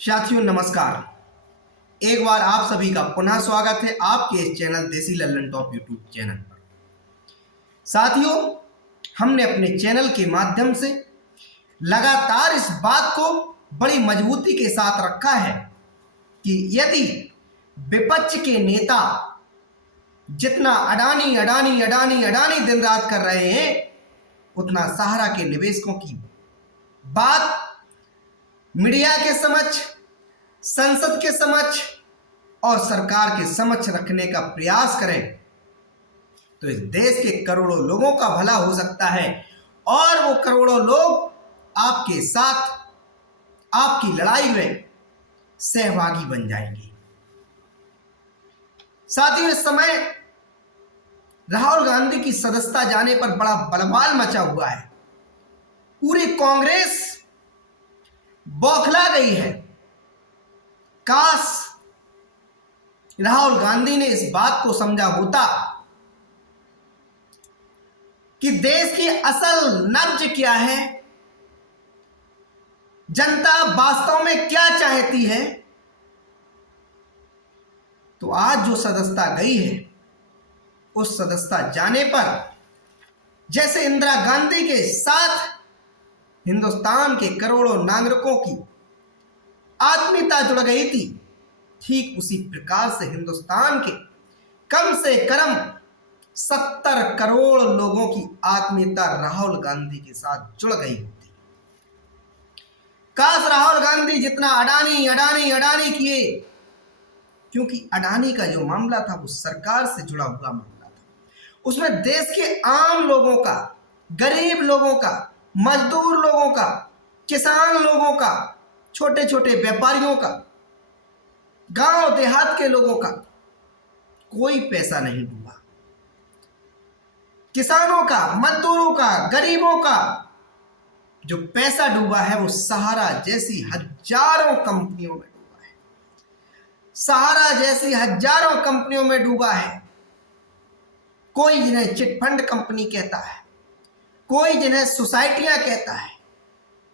साथियों नमस्कार। एक बार आप सभी का पुनः स्वागत है आपके इस चैनल देसी लल्लन टॉप यूट्यूब चैनल पर। साथियों, हमने अपने चैनल के माध्यम से लगातार इस बात को बड़ी मजबूती के साथ रखा है कि यदि विपक्ष के नेता जितना अडानी अडानी अडानी अडानी दिन रात कर रहे हैं, उतना सहारा के निवेशकों की बात मीडिया के समक्ष, संसद के समक्ष और सरकार के समक्ष रखने का प्रयास करें तो इस देश के करोड़ों लोगों का भला हो सकता है और वो करोड़ों लोग आपके साथ आपकी लड़ाई में सहभागी बन जाएंगे। साथियों, इस समय राहुल गांधी की सदस्यता जाने पर बड़ा बवाल मचा हुआ है। पूरी कांग्रेस बौखला गई है। काश राहुल गांधी ने इस बात को समझा होता कि देश की असल नब्ज क्या है, जनता वास्तव में क्या चाहती है, तो आज जो सदस्यता गई है उस सदस्यता जाने पर जैसे इंदिरा गांधी के साथ हिंदुस्तान के करोड़ों नागरिकों की आत्मीयता जुड़ गई थी, ठीक उसी प्रकार से हिंदुस्तान के कम से कम 70 करोड़ लोगों की आत्मीयता राहुल गांधी के साथ जुड़ गई होती। काश राहुल गांधी जितना अडानी अडानी अडानी किए, क्योंकि अडानी का जो मामला था वो सरकार से जुड़ा हुआ मामला था। उसमें देश के आम लोगों का, गरीब लोगों का, मजदूर लोगों का, किसान लोगों का, छोटे छोटे व्यापारियों का, गांव देहात के लोगों का कोई पैसा नहीं डूबा। किसानों का, मजदूरों का, गरीबों का जो पैसा डूबा है वो सहारा जैसी हजारों कंपनियों में डूबा है। सहारा जैसी हजारों कंपनियों में डूबा है। कोई जिन्हें चिटफंड कंपनी कहता है, कोई जिन्हें सोसाइटियां कहता है,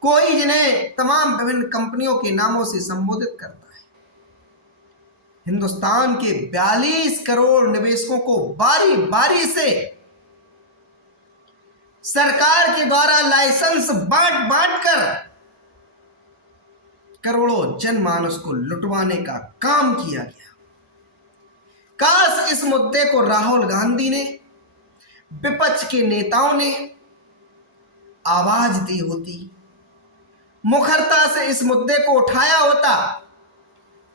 कोई जिन्हें तमाम विभिन्न कंपनियों के नामों से संबोधित करता है। हिंदुस्तान के 42 करोड़ निवेशकों को बारी बारी से सरकार के द्वारा लाइसेंस बांट बांट कर करोड़ों जनमानस को लुटवाने का काम किया गया। काश इस मुद्दे को राहुल गांधी ने, विपक्ष के नेताओं ने आवाज दी होती, मुखरता से इस मुद्दे को उठाया होता,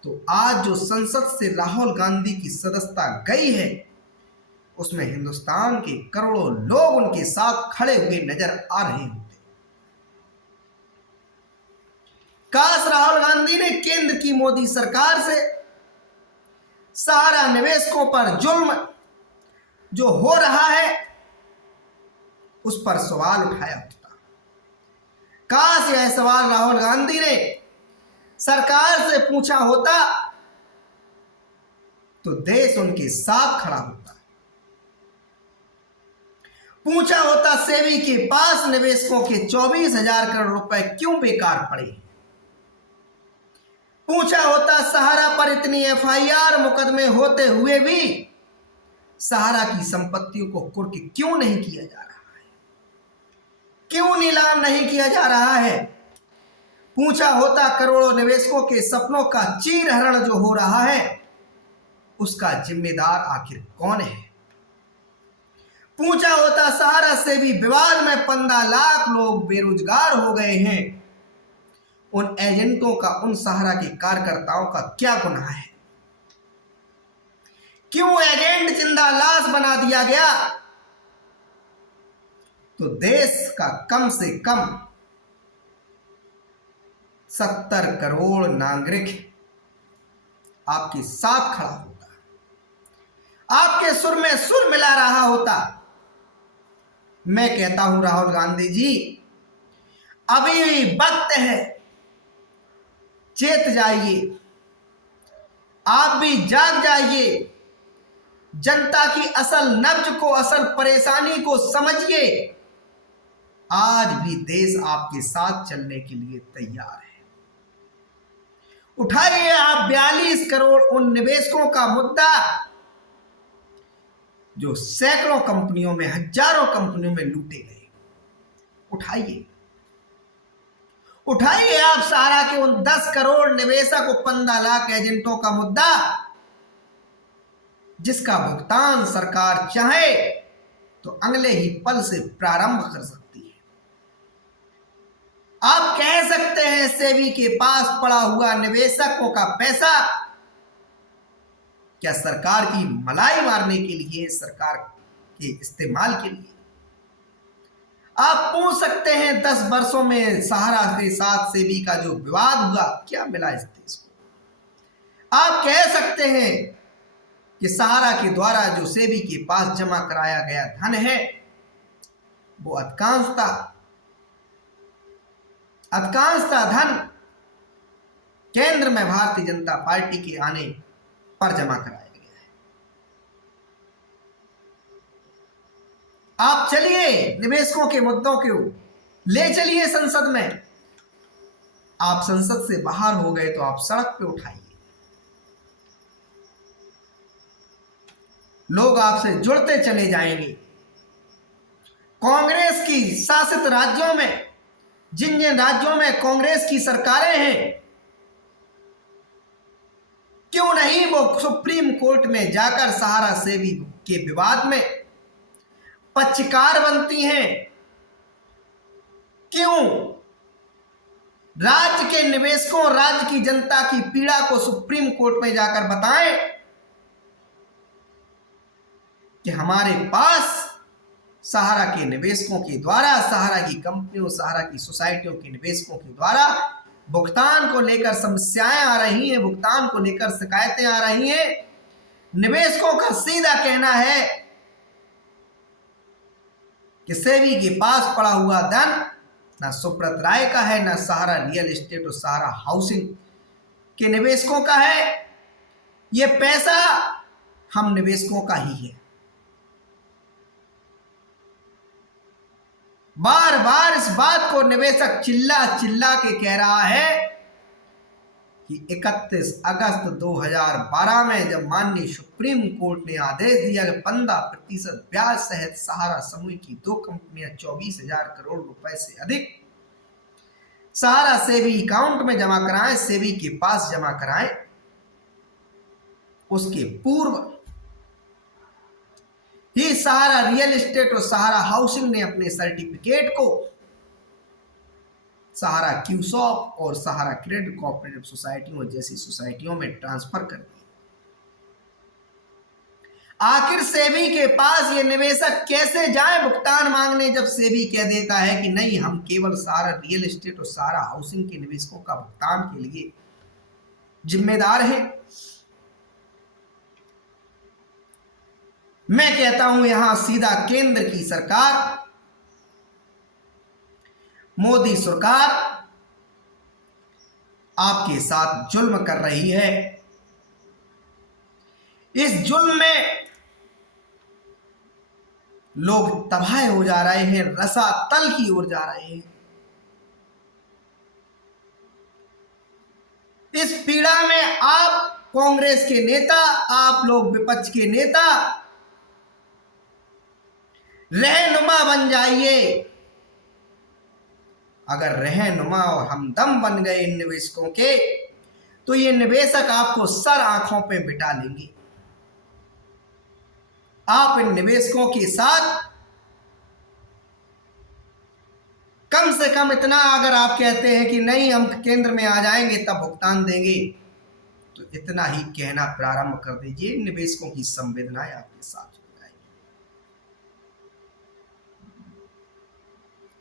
तो आज जो संसद से राहुल गांधी की सदस्यता गई है उसमें हिंदुस्तान के करोड़ों लोग उनके साथ खड़े हुए नजर आ रहे होते। काश राहुल गांधी ने केंद्र की मोदी सरकार से सहारा निवेशकों पर जुल्म जो हो रहा है उस पर सवाल उठाया होता। काश यह सवाल राहुल गांधी ने सरकार से पूछा होता तो देश उनके साथ खड़ा होता। पूछा होता सेबी के पास निवेशकों के 24,000 करोड़ रुपए क्यों बेकार पड़े। पूछा होता सहारा पर इतनी एफआईआर मुकदमे होते हुए भी सहारा की संपत्तियों को कुर्क क्यों नहीं किया जा रहा है, क्यों नीलाम नहीं किया जा रहा है। पूछा होता करोड़ों निवेशकों के सपनों का चीरहरण जो हो रहा है उसका जिम्मेदार आखिर कौन है। पूछा होता सहारा से भी विवाद में 15 लाख लोग बेरोजगार हो गए हैं, उन एजेंटों का, उन सहारा के कार्यकर्ताओं का क्या गुनाह है, क्यों एजेंट जिंदा लाश बना दिया गया। तो देश का कम से कम 70 करोड़ नागरिक आपके साथ खड़ा होता, आपके सुर में सुर मिला रहा होता। मैं कहता हूं राहुल गांधी जी, अभी भी वक्त है, चेत जाइए, आप भी जाग जाइए, जनता की असल नब्ज को, असल परेशानी को समझिए। आज भी देश आपके साथ चलने के लिए तैयार है। उठाइए आप 42 करोड़ उन निवेशकों का मुद्दा जो सैकड़ों कंपनियों में, हजारों कंपनियों में लूटे गए। उठाइए, उठाइए आप सहारा के उन 10 करोड़ निवेशक और 15 लाख एजेंटों का मुद्दा जिसका भुगतान सरकार चाहे तो अगले ही पल से प्रारंभ कर सकती है। आप कह सकते हैं सेबी के पास पड़ा हुआ निवेशकों का पैसा क्या सरकार की मलाई मारने के लिए, सरकार के इस्तेमाल के लिए? आप पूछ सकते हैं 10 वर्षों में सहारा के साथ सेबी का जो विवाद हुआ क्या मिला इस देश को? आप कह सकते हैं कि सहारा के द्वारा जो सेबी के पास जमा कराया गया धन है वो अधिकांशता धन केंद्र में भारतीय जनता पार्टी के आने पर जमा कराया गया है। आप चलिए निवेशकों के मुद्दों को ले चलिए संसद में। आप संसद से बाहर हो गए तो आप सड़क पे उठाइए, लोग आपसे जुड़ते चले जाएंगे। कांग्रेस की शासित राज्यों में, जिन जिन राज्यों में कांग्रेस की सरकारें हैं, क्यों नहीं वो सुप्रीम कोर्ट में जाकर सहारा सेबी के विवाद में पक्षकार बनती हैं? क्यों राज्य के निवेशकों, राज्य की जनता की पीड़ा को सुप्रीम कोर्ट में जाकर बताएं कि हमारे पास सहारा के निवेशकों के द्वारा, सहारा की कंपनियों, सहारा की सोसाइटियों के निवेशकों के द्वारा भुगतान को लेकर समस्याएं आ रही हैं, भुगतान को लेकर शिकायतें आ रही हैं। निवेशकों का सीधा कहना है कि सेबी के पास पड़ा हुआ धन ना सुब्रत राय का है, ना सहारा रियल एस्टेट और सहारा हाउसिंग के निवेशकों का है। ये पैसा हम निवेशकों का ही है। बार बार इस बात को निवेशक चिल्ला चिल्ला के कह रहा है कि 31 अगस्त 2012 में जब माननीय सुप्रीम कोर्ट ने आदेश दिया कि 15% ब्याज सहित सहारा समूह की 2 कंपनियां 24,000 करोड़ रुपए से अधिक सहारा सेबी अकाउंट में जमा कराएं, सेबी के पास जमा कराएं, उसके पूर्व ही सहारा रियल एस्टेट और सहारा हाउसिंग ने अपने सर्टिफिकेट को सहारा क्यूसॉप और सहारा क्रेडिट कोऑपरेटिव सोसाइटियों जैसी सोसाइटियों में ट्रांसफर कर दिया। आखिर सेबी के पास ये निवेशक कैसे जाए भुगतान मांगने, जब सेबी कह देता है कि नहीं, हम केवल सहारा रियल एस्टेट और सहारा हाउसिंग के निवेशकों का भुगतान के लिए जिम्मेदार हैं। मैं कहता हूं यहां सीधा केंद्र की सरकार, मोदी सरकार आपके साथ जुल्म कर रही है। इस जुल्म में लोग तबाह हो जा रहे हैं, रसातल की ओर जा रहे हैं। इस पीड़ा में आप कांग्रेस के नेता, आप लोग विपक्ष के नेता रहनुमा बन जाइए। अगर रहनुमा और हमदम बन गए इन निवेशकों के, तो ये निवेशक आपको सर आंखों पे बिठा लेंगे। आप इन निवेशकों के साथ कम से कम इतना, अगर आप कहते हैं कि नहीं हम केंद्र में आ जाएंगे तब भुगतान देंगे, तो इतना ही कहना प्रारंभ कर दीजिए। निवेशकों की संवेदनाएं आपके साथ हो जाएंगी।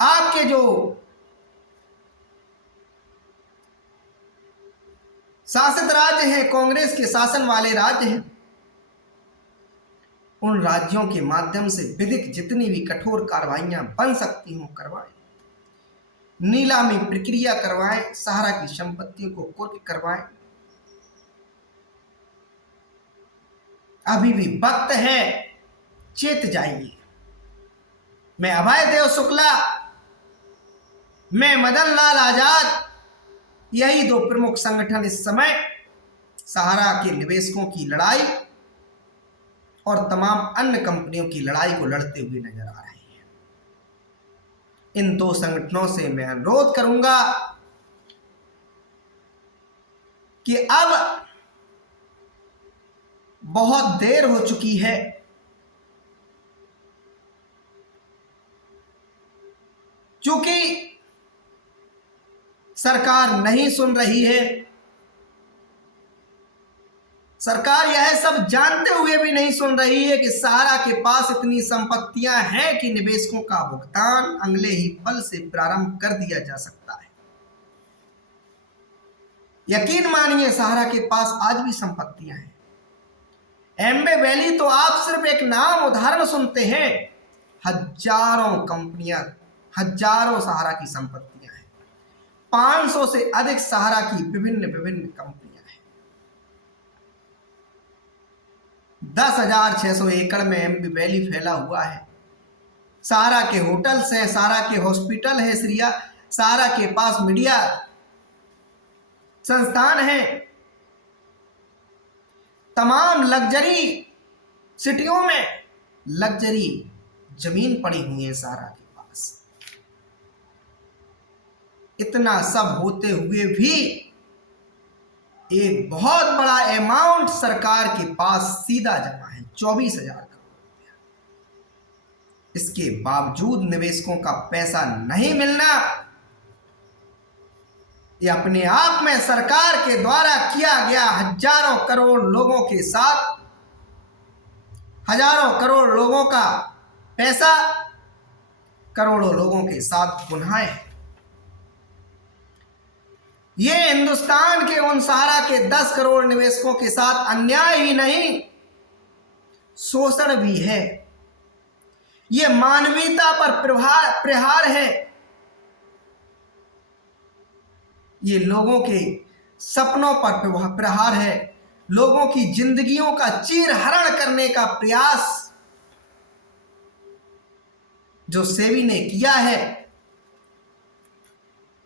आपके जो शासित राज्य हैं, कांग्रेस के शासन वाले राज्य हैं, उन राज्यों के माध्यम से विधिक जितनी भी कठोर कार्रवाइयां बन सकती हों करवाएं, नीलामी प्रक्रिया करवाएं, सहारा की संपत्तियों को कुर्क करवाएं। अभी भी वक्त है, चेत जाइए। मैं अभय देव शुक्ला, मैं मदन लाल आजाद यही दो प्रमुख संगठन इस समय सहारा के निवेशकों की लड़ाई और तमाम अन्य कंपनियों की लड़ाई को लड़ते हुए नजर आ रहे हैं। इन दो संगठनों से मैं अनुरोध करूंगा कि अब बहुत देर हो चुकी है। चूंकि सरकार नहीं सुन रही है, सरकार यह सब जानते हुए भी नहीं सुन रही है कि सहारा के पास इतनी संपत्तियां हैं कि निवेशकों का भुगतान अगले ही पल से प्रारंभ कर दिया जा सकता है। यकीन मानिए, सहारा के पास आज भी संपत्तियां हैं। एम्बे वैली तो आप सिर्फ एक नाम उदाहरण सुनते हैं, हजारों कंपनियां, हजारों सहारा की संपत्तियां हैं। 500 से अधिक सहारा की विभिन्न विभिन्न कंपनियां हैं। 10,600 एकड़ में एम्बे वैली फैला हुआ है। सहारा के होटल्स हैं, सहारा के हॉस्पिटल है, सहारा के पास मीडिया संस्थान है। तमाम लग्जरी सिटियों में लग्जरी जमीन पड़ी हुई है सहारा के पास। इतना सब होते हुए भी एक बहुत बड़ा अमाउंट सरकार के पास सीधा जमा है, 24,000 करोड़ रुपया। इसके बावजूद निवेशकों का पैसा नहीं मिलना, यह अपने आप में सरकार के द्वारा किया गया हजारों करोड़ लोगों के साथ, हजारों करोड़ लोगों का पैसा करोड़ों लोगों के साथ गुनाह है। ये हिंदुस्तान के उन सहारा के 10 करोड़ निवेशकों के साथ अन्याय ही नहीं, शोषण भी है। ये मानवीयता पर प्रहार है। ये लोगों के सपनों पर प्रहार है। लोगों की जिंदगियों का चीरहरण करने का प्रयास जो सेबी ने किया है,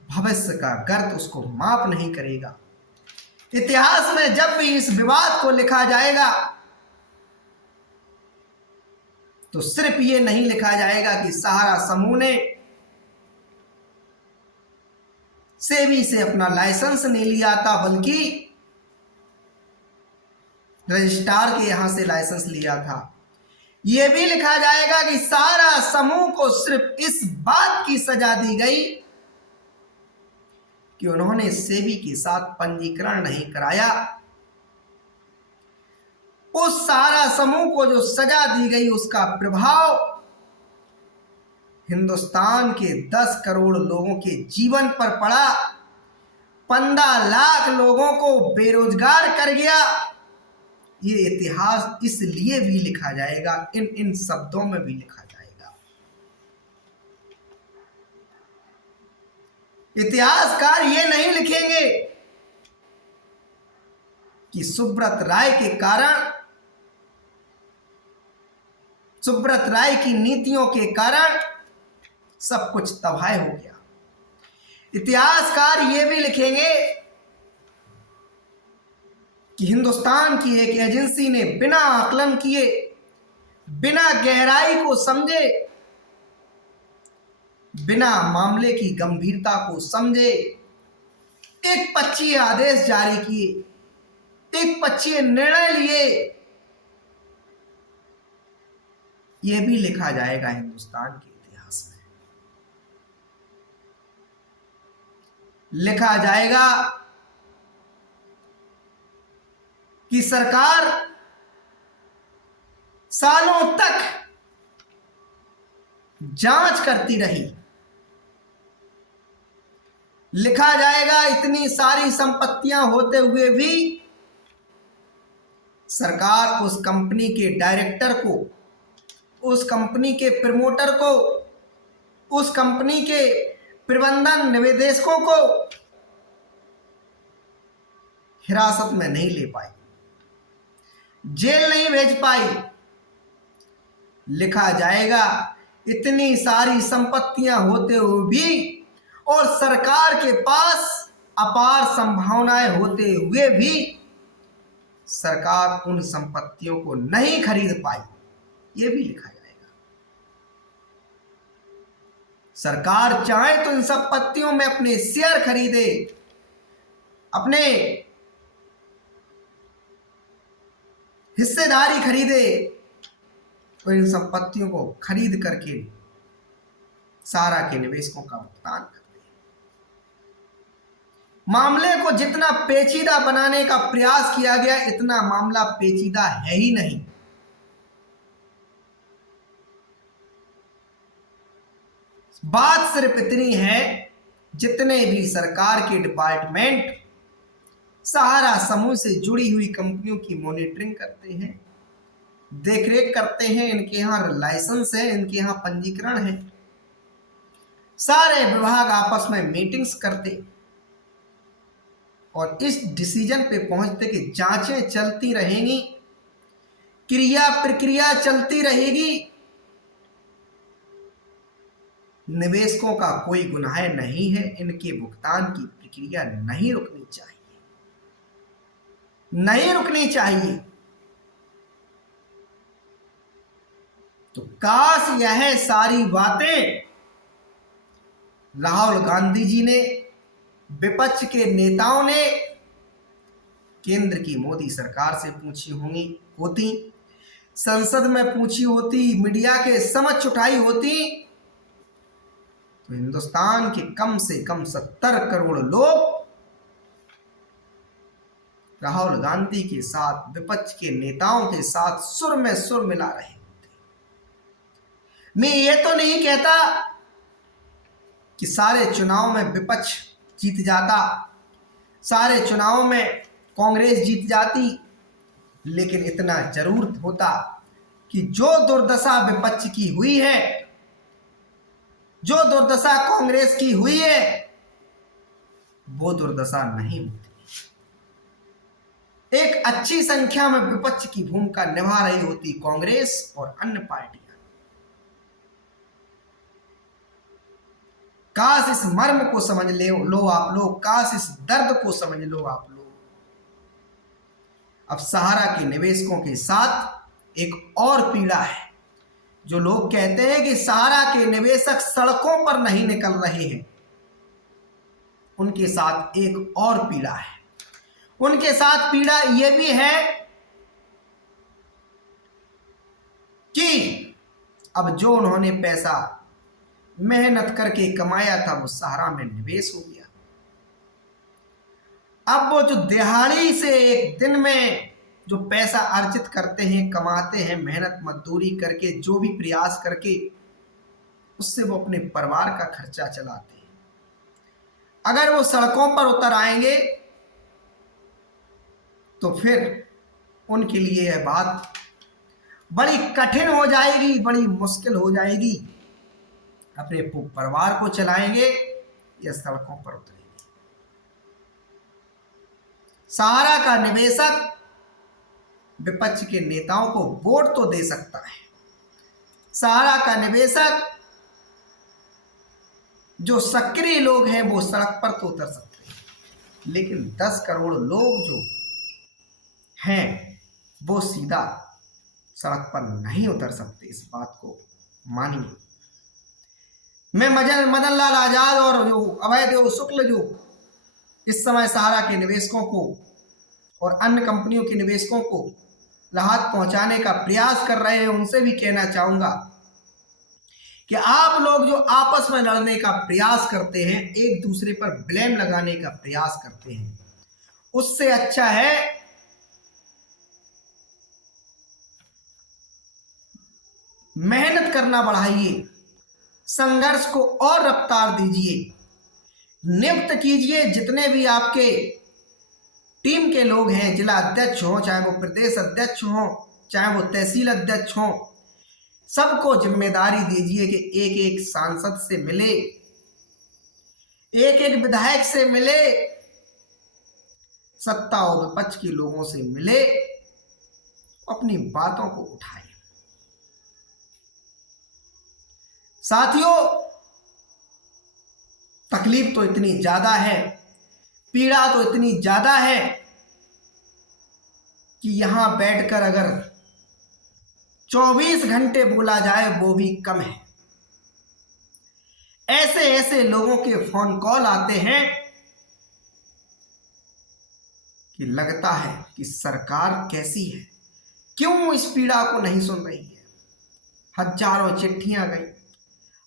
भविष्य का गर्त उसको माफ नहीं करेगा। इतिहास में जब भी इस विवाद को लिखा जाएगा तो सिर्फ ये नहीं लिखा जाएगा कि सहारा समूह ने सेबी से अपना लाइसेंस नहीं लिया था, बल्कि रजिस्ट्रार के यहां से लाइसेंस लिया था। यह भी लिखा जाएगा कि सहारा समूह को सिर्फ इस बात की सजा दी गई कि उन्होंने सेबी के साथ पंजीकरण नहीं कराया। उस सहारा समूह को जो सजा दी गई, उसका प्रभाव हिंदुस्तान के 10 करोड़ लोगों के जीवन पर पड़ा। 15 लाख लोगों को बेरोजगार कर गया। ये इतिहास इसलिए भी लिखा जाएगा, इन शब्दों में भी लिखा जाएगा। इतिहासकार ये नहीं लिखेंगे कि सुब्रत राय के कारण, सुब्रत राय की नीतियों के कारण सब कुछ तबाह हो गया। इतिहासकार ये भी लिखेंगे कि हिंदुस्तान की एक एजेंसी ने बिना आकलन किए, बिना गहराई को समझे, बिना मामले की गंभीरता को समझे एक पक्षीय आदेश जारी किए, एक पक्षीय निर्णय लिए। यह भी लिखा जाएगा हिंदुस्तान के इतिहास में। लिखा जाएगा कि सरकार सालों तक जांच करती रही। लिखा जाएगा इतनी सारी संपत्तियां होते हुए भी सरकार उस कंपनी के डायरेक्टर को, उस कंपनी के प्रमोटर को, उस कंपनी के प्रबंधन निदेशकों को हिरासत में नहीं ले पाई, जेल नहीं भेज पाई। लिखा जाएगा इतनी सारी संपत्तियां होते हुए भी और सरकार के पास अपार संभावनाएं होते हुए भी सरकार उन संपत्तियों को नहीं खरीद पाई, ये भी लिखा जाएगा। सरकार चाहे तो इन संपत्तियों में अपने शेयर खरीदे, अपने हिस्सेदारी खरीदे और इन संपत्तियों को खरीद करके सारा के निवेशकों का भुगतान कर दे। मामले को जितना पेचीदा बनाने का प्रयास किया गया, इतना मामला पेचीदा है ही नहीं। बात सिर्फ इतनी है, जितने भी सरकार के डिपार्टमेंट सहारा समूह से जुड़ी हुई कंपनियों की मॉनिटरिंग करते हैं, देखरेख करते हैं, इनके यहां लाइसेंस है, इनके यहां पंजीकरण है, सारे विभाग आपस में मीटिंग्स करते और इस डिसीजन पे पहुंचते कि जांचें चलती रहेंगी, क्रिया प्रक्रिया चलती रहेगी, निवेशकों का कोई गुनाह नहीं है, इनके भुगतान की प्रक्रिया नहीं रुकनी चाहिए, नहीं रुकनी चाहिए। तो काश यह सारी बातें राहुल गांधी जी ने, विपक्ष के नेताओं ने केंद्र की मोदी सरकार से पूछी होती, संसद में पूछी होती, मीडिया के समक्ष उठाई होती, तो हिंदुस्तान के कम से कम 70 करोड़ लोग राहुल गांधी के साथ, विपक्ष के नेताओं के साथ सुर में सुर मिला रहे होते। मैं ये तो नहीं कहता कि सारे चुनाव में विपक्ष जीत जाता, सारे चुनावों में कांग्रेस जीत जाती, लेकिन इतना जरूर होता कि जो दुर्दशा विपक्ष की हुई है, जो दुर्दशा कांग्रेस की हुई है, वो दुर्दशा नहीं होती। एक अच्छी संख्या में विपक्ष की भूमिका निभा रही होती कांग्रेस और अन्य पार्टियां। काश इस मर्म को समझ लो आप लोग, काश इस दर्द को समझ लो आप लोग। अब सहारा के निवेशकों के साथ एक और पीड़ा है। जो लोग कहते हैं कि सहारा के निवेशक सड़कों पर नहीं निकल रहे हैं, उनके साथ एक और पीड़ा है। उनके साथ पीड़ा यह भी है कि अब जो उन्होंने पैसा मेहनत करके कमाया था, वो सहारा में निवेश हो गया। अब वो जो दिहाड़ी से एक दिन में जो पैसा अर्जित करते हैं, कमाते हैं, मेहनत मजदूरी करके, जो भी प्रयास करके, उससे वो अपने परिवार का खर्चा चलाते हैं। अगर वो सड़कों पर उतर आएंगे तो फिर उनके लिए यह बात बड़ी कठिन हो जाएगी, बड़ी मुश्किल हो जाएगी। अपने परिवार को चलाएंगे या सड़कों पर उतरेंगे। सहारा का निवेशक विपक्ष के नेताओं को वोट तो दे सकता है, सहारा का निवेशक जो सक्रिय लोग हैं वो सड़क पर तो उतर सकते हैं, लेकिन 10 करोड़ लोग जो हैं वो सीधा सड़क पर नहीं उतर सकते। इस बात को मानिए। मैं मदन लाल आजाद और जो अभय देव शुक्ल जो इस समय सहारा के निवेशकों को और अन्य कंपनियों के निवेशकों को राहत पहुंचाने का प्रयास कर रहे हैं, उनसे भी कहना चाहूंगा कि आप लोग जो आपस में लड़ने का प्रयास करते हैं, एक दूसरे पर ब्लेम लगाने का प्रयास करते हैं, उससे अच्छा है मेहनत करना बढ़ाइए, संघर्ष को और रफ्तार दीजिए, नियुक्त कीजिए जितने भी आपके टीम के लोग हैं, जिला अध्यक्ष हो, चाहे वो प्रदेश अध्यक्ष हो, चाहे वो तहसील अध्यक्ष हो, सबको जिम्मेदारी दीजिए कि एक एक सांसद से मिले, एक एक विधायक से मिले, सत्ता और विपक्ष के लोगों से मिले, अपनी बातों को उठाए। साथियों, तकलीफ तो इतनी ज्यादा है, पीड़ा तो इतनी ज्यादा है कि यहां बैठकर अगर 24 घंटे बोला जाए वो भी कम है। ऐसे ऐसे लोगों के फोन कॉल आते हैं कि लगता है कि सरकार कैसी है, क्यों इस पीड़ा को नहीं सुन रही है। हजारों चिट्ठियां गई,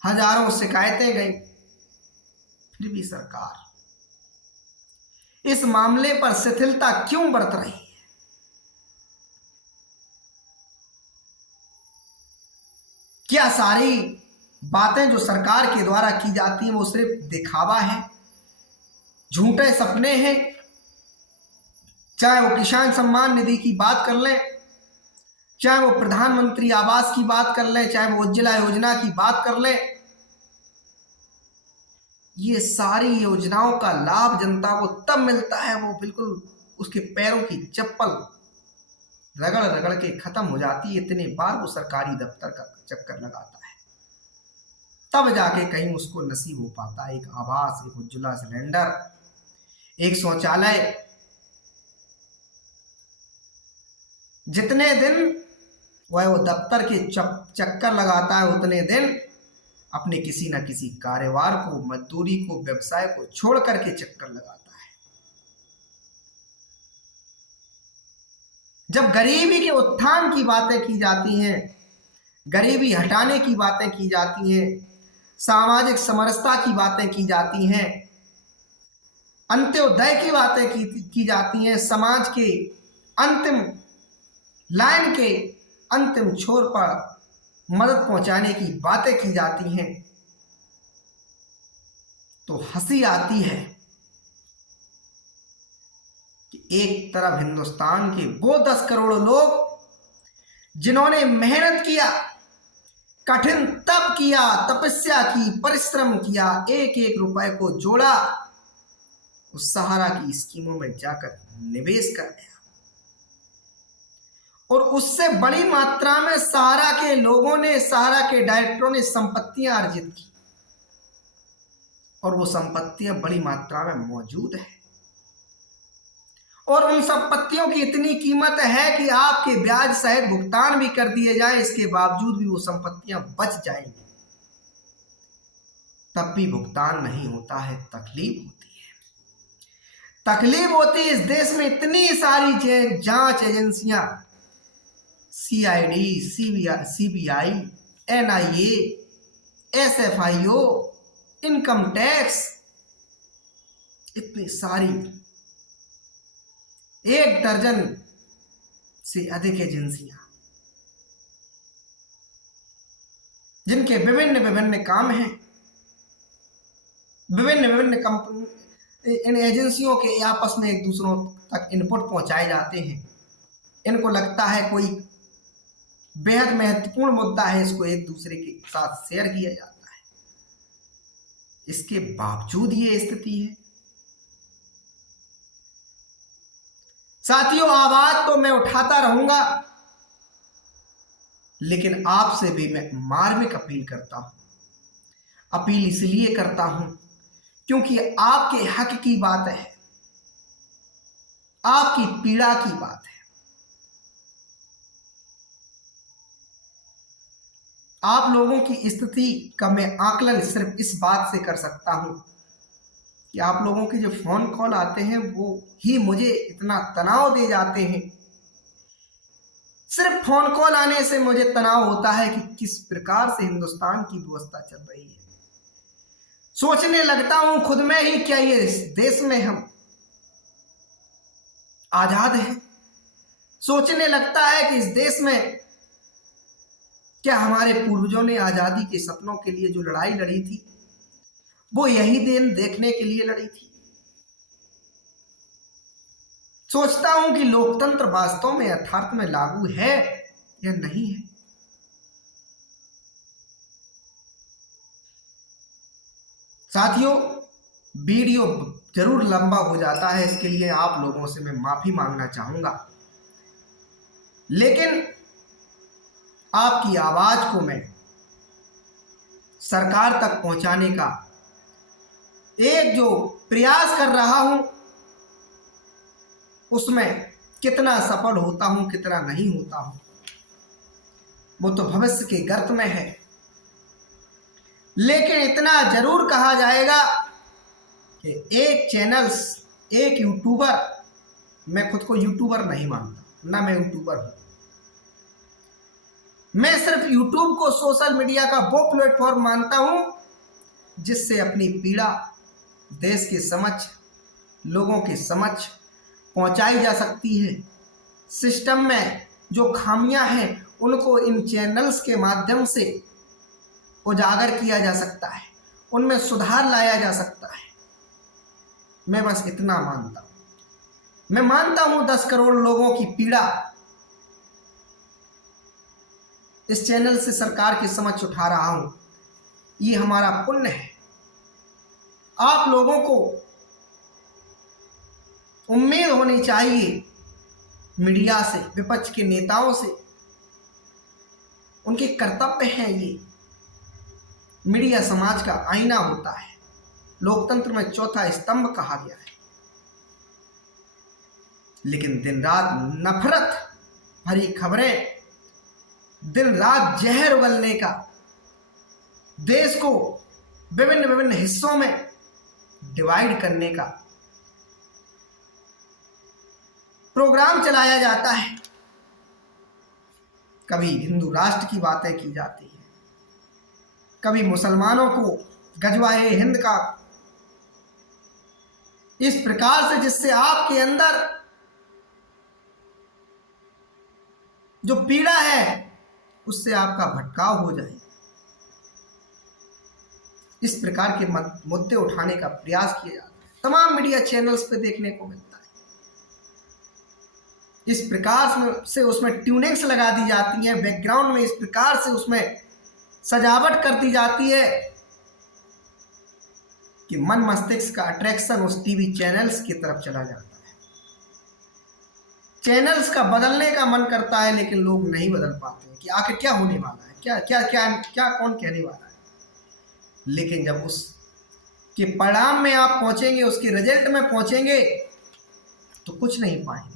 हजारों शिकायतें गई, फिर भी सरकार इस मामले पर शिथिलता क्यों बरत रही है। क्या सारी बातें जो सरकार के द्वारा की जाती हैं वो सिर्फ दिखावा है, झूठे सपने हैं? चाहे वो किसान सम्मान निधि की बात कर लें, चाहे वो प्रधानमंत्री आवास की बात कर लें, चाहे वो उज्ज्वला योजना की बात कर लें, ये सारी योजनाओं का लाभ जनता को तब मिलता है वो बिल्कुल उसके पैरों की चप्पल रगड़ रगड़ के खत्म हो जाती है। इतने बार वो सरकारी दफ्तर का चक्कर लगाता है, तब जाके कहीं उसको नसीब हो पाता है एक आवास, एक उज्ज्वला सिलेंडर, एक शौचालय। जितने दिन वह वो दफ्तर के चक्कर लगाता है उतने दिन अपने किसी न किसी कारोबार को, मजदूरी को, व्यवसाय को छोड़ करके चक्कर लगाता है। जब गरीबी के उत्थान की बातें की जाती हैं, गरीबी हटाने की बातें की जाती हैं, सामाजिक समरसता की बातें की जाती हैं, अंत्योदय की बातें की जाती हैं, समाज के अंतिम लाइन के अंतिम छोर पर मदद पहुंचाने की बातें की जाती हैं, तो हंसी आती है कि एक तरफ हिंदुस्तान के वो 10 करोड़ लोग जिन्होंने मेहनत किया, कठिन तप किया, तपस्या की, परिश्रम किया, एक एक रुपए को जोड़ा, उस सहारा की स्कीमों में जाकर निवेश कर दिया और उससे बड़ी मात्रा में सहारा के लोगों ने, सहारा के डायरेक्टरों ने संपत्तियां अर्जित की और वो संपत्तियां बड़ी मात्रा में मौजूद है और उन संपत्तियों की इतनी कीमत है कि आपके ब्याज सहित भुगतान भी कर दिए जाए, इसके बावजूद भी वो संपत्तियां बच जाएंगी, तब भी भुगतान नहीं होता है। तकलीफ होती है, तकलीफ होती है। इस देश में इतनी सारी जांच एजेंसियां, CID, CBI, NIA, SFIO, income tax, इतनी सारी 1 दर्जन से अधिक एजेंसियां जिनके विभिन्न विभिन्न काम हैं, विभिन्न विभिन्न कंपनी, इन एजेंसियों के आपस में एक दूसरों तक इनपुट पहुंचाए जाते हैं। इनको लगता है कोई बेहद महत्वपूर्ण मुद्दा है, इसको एक दूसरे के साथ शेयर किया जाता है। इसके बावजूद ये स्थिति है। साथियों, आवाज तो मैं उठाता रहूंगा, लेकिन आपसे भी मैं मार्मिक अपील करता हूं। अपील इसलिए करता हूं क्योंकि आपके हक की बात है, आपकी पीड़ा की बात है। आप लोगों की स्थिति का मैं आकलन सिर्फ इस बात से कर सकता हूं कि आप लोगों के जो फोन कॉल आते हैं वो ही मुझे इतना तनाव दे जाते हैं। सिर्फ फोन कॉल आने से मुझे तनाव होता है कि किस प्रकार से हिंदुस्तान की व्यवस्था चल रही है। सोचने लगता हूं खुद में ही, क्या ये इस देश में हम आजाद हैं? सोचने लगता है कि इस देश में क्या हमारे पूर्वजों ने आजादी के सपनों के लिए जो लड़ाई लड़ी थी वो यही दिन देखने के लिए लड़ी थी? सोचता हूं कि लोकतंत्र वास्तव में यथार्थ में लागू है या नहीं है। साथियों, वीडियो जरूर लंबा हो जाता है, इसके लिए आप लोगों से मैं माफी मांगना चाहूंगा, लेकिन आपकी आवाज को मैं सरकार तक पहुंचाने का एक जो प्रयास कर रहा हूं उसमें कितना सफल होता हूं कितना नहीं होता हूं वो तो भविष्य के गर्त में है। लेकिन इतना जरूर कहा जाएगा कि एक चैनल्स, एक यूट्यूबर, मैं खुद को यूट्यूबर नहीं मानता, ना मैं यूट्यूबर हूं। मैं सिर्फ यूट्यूब को सोशल मीडिया का वो प्लेटफॉर्म मानता हूं जिससे अपनी पीड़ा देश के समक्ष, लोगों के समक्ष पहुंचाई जा सकती है। सिस्टम में जो खामियां हैं उनको इन चैनल्स के माध्यम से उजागर किया जा सकता है, उनमें सुधार लाया जा सकता है। मैं बस इतना मानता हूं। मैं मानता हूं 10 करोड़ लोगों की पीड़ा इस चैनल से सरकार के समक्ष उठा रहा हूं, ये हमारा पुण्य है। आप लोगों को उम्मीद होनी चाहिए मीडिया से, विपक्ष के नेताओं से, उनके कर्तव्य हैं ये। मीडिया समाज का आईना होता है, लोकतंत्र में चौथा स्तंभ कहा गया है। लेकिन दिन रात नफरत भरी खबरें, दिन रात जहर उगलने का, देश को विभिन्न विभिन्न हिस्सों में डिवाइड करने का प्रोग्राम चलाया जाता है। कभी हिंदू राष्ट्र की बातें की जाती है, कभी मुसलमानों को गजवाए हिंद का, इस प्रकार से जिससे आपके अंदर जो पीड़ा है उससे आपका भटकाव हो जाए। इस प्रकार के मुद्दे उठाने का प्रयास किया जाता है, तमाम मीडिया चैनल्स पे देखने को मिलता है। इस प्रकार से उसमें ट्यूनिंग्स लगा दी जाती हैं, बैकग्राउंड में इस प्रकार से उसमें सजावट कर दी जाती है कि मन मस्तिष्क का अट्रैक्शन उस टीवी चैनल्स की तरफ चला जाता है। चैनल्स का बदलने का मन करता है लेकिन लोग नहीं बदल पाते हैं कि आखिर क्या होने वाला है, क्या क्या क्या क्या कौन कहने वाला है। लेकिन जब उस के परिणाम में आप पहुंचेंगे, उसके रिजल्ट में पहुंचेंगे तो कुछ नहीं पाएंगे।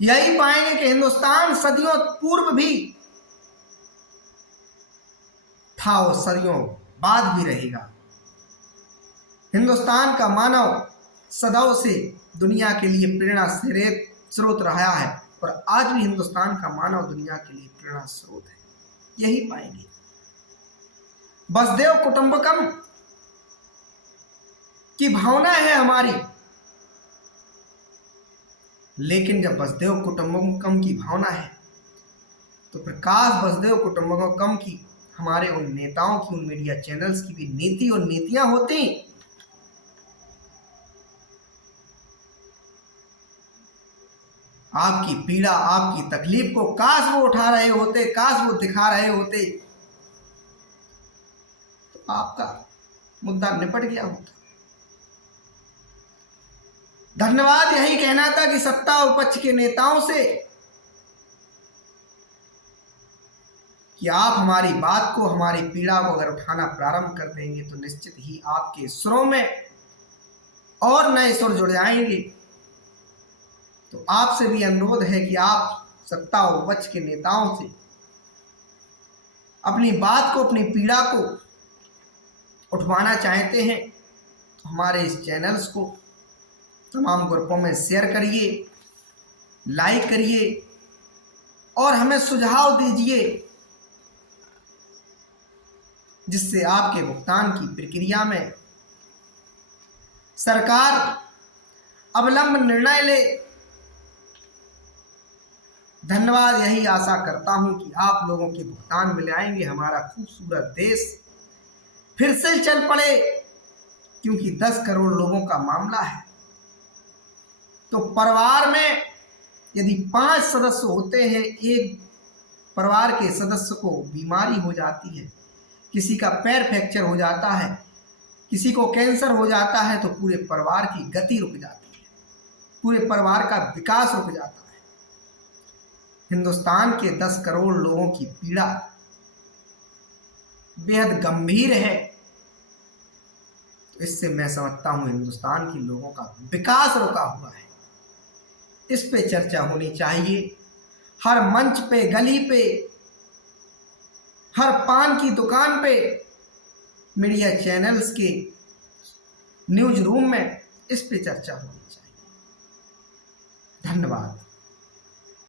यही पाएंगे कि हिंदुस्तान सदियों पूर्व भी था और सदियों बाद भी रहेगा। हिंदुस्तान का मानव सदाओं से दुनिया के लिए प्रेरणा स्रोत रहा है और आज भी हिंदुस्तान का मानव दुनिया के लिए प्रेरणा स्रोत है। यही पाएंगे। वसुधैव कुटुंबकम की भावना है हमारी, लेकिन जब वसुधैव कुटुंबकम की भावना है तो प्रकाश वसुधैव कुटुंबकम की, हमारे उन नेताओं की, उन मीडिया चैनल्स की भी नीति और नीतियां होती। आपकी पीड़ा, आपकी तकलीफ को काश वो उठा रहे होते, काश वो दिखा रहे होते तो आपका मुद्दा निपट गया होता। धन्यवाद यही कहना था कि सत्ता और विपक्ष के नेताओं से कि आप हमारी बात को, हमारी पीड़ा को अगर उठाना प्रारंभ कर देंगे तो निश्चित ही आपके सुरों में और नए सुर जुड़ जाएंगे। तो आपसे भी अनुरोध है कि आप सत्ता और विपक्ष के नेताओं से अपनी बात को, अपनी पीड़ा को उठवाना चाहते हैं तो हमारे इस चैनल्स को तमाम ग्रुपों में शेयर करिए, लाइक करिए और हमें सुझाव दीजिए जिससे आपके भुगतान की प्रक्रिया में सरकार अविलंब निर्णय ले। धन्यवाद यही आशा करता हूं कि आप लोगों के भुगतान मिल आएंगे, हमारा खूबसूरत देश फिर से चल पड़े, क्योंकि 10 करोड़ लोगों का मामला है। तो परिवार में यदि 5 सदस्य होते हैं, एक परिवार के सदस्य को बीमारी हो जाती है, किसी का पैर फ्रैक्चर हो जाता है, किसी को कैंसर हो जाता है तो पूरे परिवार की गति रुक जाती है, पूरे परिवार का विकास रुक जाता है। हिंदुस्तान के 10 करोड़ लोगों की पीड़ा बेहद गंभीर है। तो इससे मैं समझता हूं हिंदुस्तान के लोगों का विकास रुका हुआ है। इस पे चर्चा होनी चाहिए। हर मंच पे, गली पे, हर पान की दुकान पे, मीडिया चैनल्स के न्यूज रूम में इस पे चर्चा होनी चाहिए। धन्यवाद।